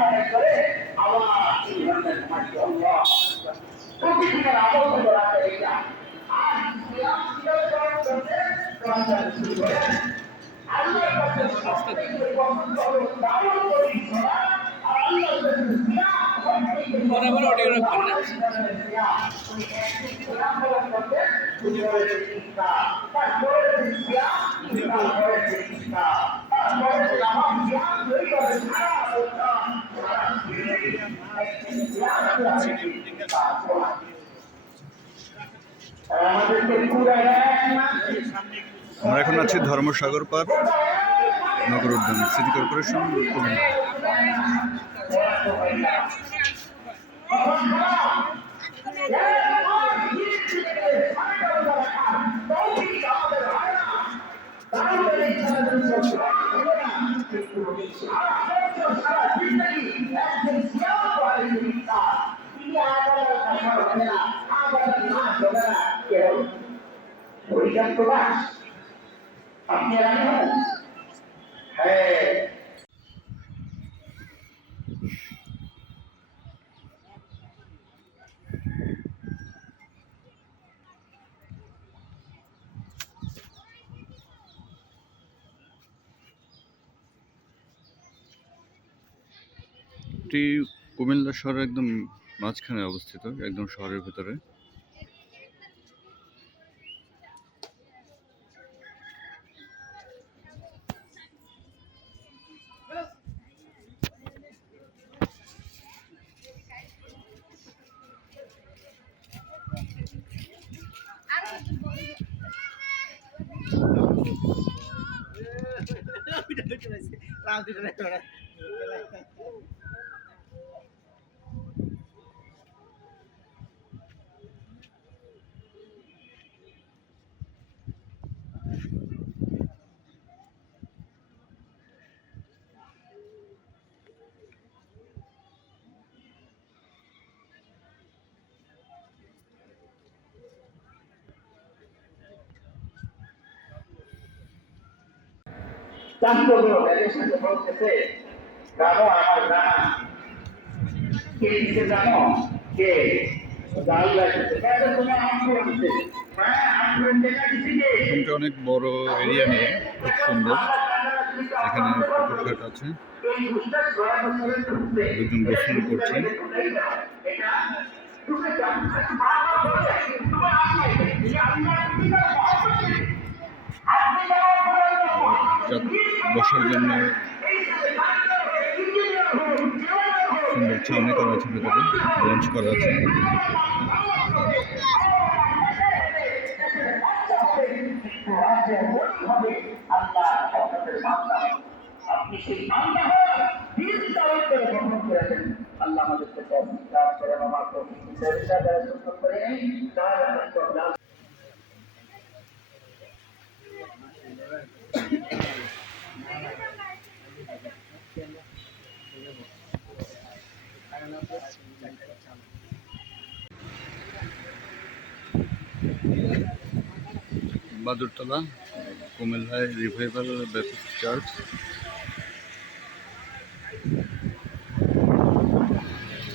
মনে করে আবার এই ধরনের মাশাআল্লাহ প্রতিদিনের আমল হলো রাতে এটা আর সিয়াম করতে রমজান শুরু করে আল্লাহর কাছে সবথেকে পছন্দ হলো দাওয়াত করি করা আর আল্লাহর কাছে সিয়াম সবথেকে বরাবর অডিও রাখবেন না উনি একদিন সিয়াম পালন করতে শুরু করেছেন ইফতার তারপরে সিয়াম ইফতার করেছেন ইফতার তারপরে নামাজ সিয়াম তৈরি করে সারা বছর সারা একদিন সিয়াম করেছেন ইফতার আমাদেরকে পুরো আমরা এখন আছি ধর্মসাগর পার্ক নগর উদ্যান সিটি কর্পোরেশন কুমিল্লা। আপনি হ্যাঁ এটি কুমিল্লা শহরের একদম মাঝখানে অবস্থিত, একদম শহরের ভেতরে। চাষগুলো ব্যাগের সাথে বলতেছে জানো আমার জানা কে দিতে জানো কে জাল লাগছে তুমি আমার করতে হ্যাঁ আপনার দেখা দিছি কে এখানটা অনেক বড় এরিয়া নিয়ে খুব সুন্দর। এখানে পুকুরঘাট আছে, দুজন গোসল করছেন। বসার জন্য সুন্দর ছাউনি করা আছে, ভেতরে লঞ্চ করা আছে। আপনি সেই বান্দা গ্রহণ করেছেন। আল্লাহ আমাদেরকে তৌফিক দান করেন, আমার তৌফিক যারা সুন্দর করে তারা বাদুরতলা কুমিল্লায় রিভাইভাল ব্যাপটিস্ট চার্চ।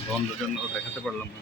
বন্ধের জন্য দেখাতে পারলাম না।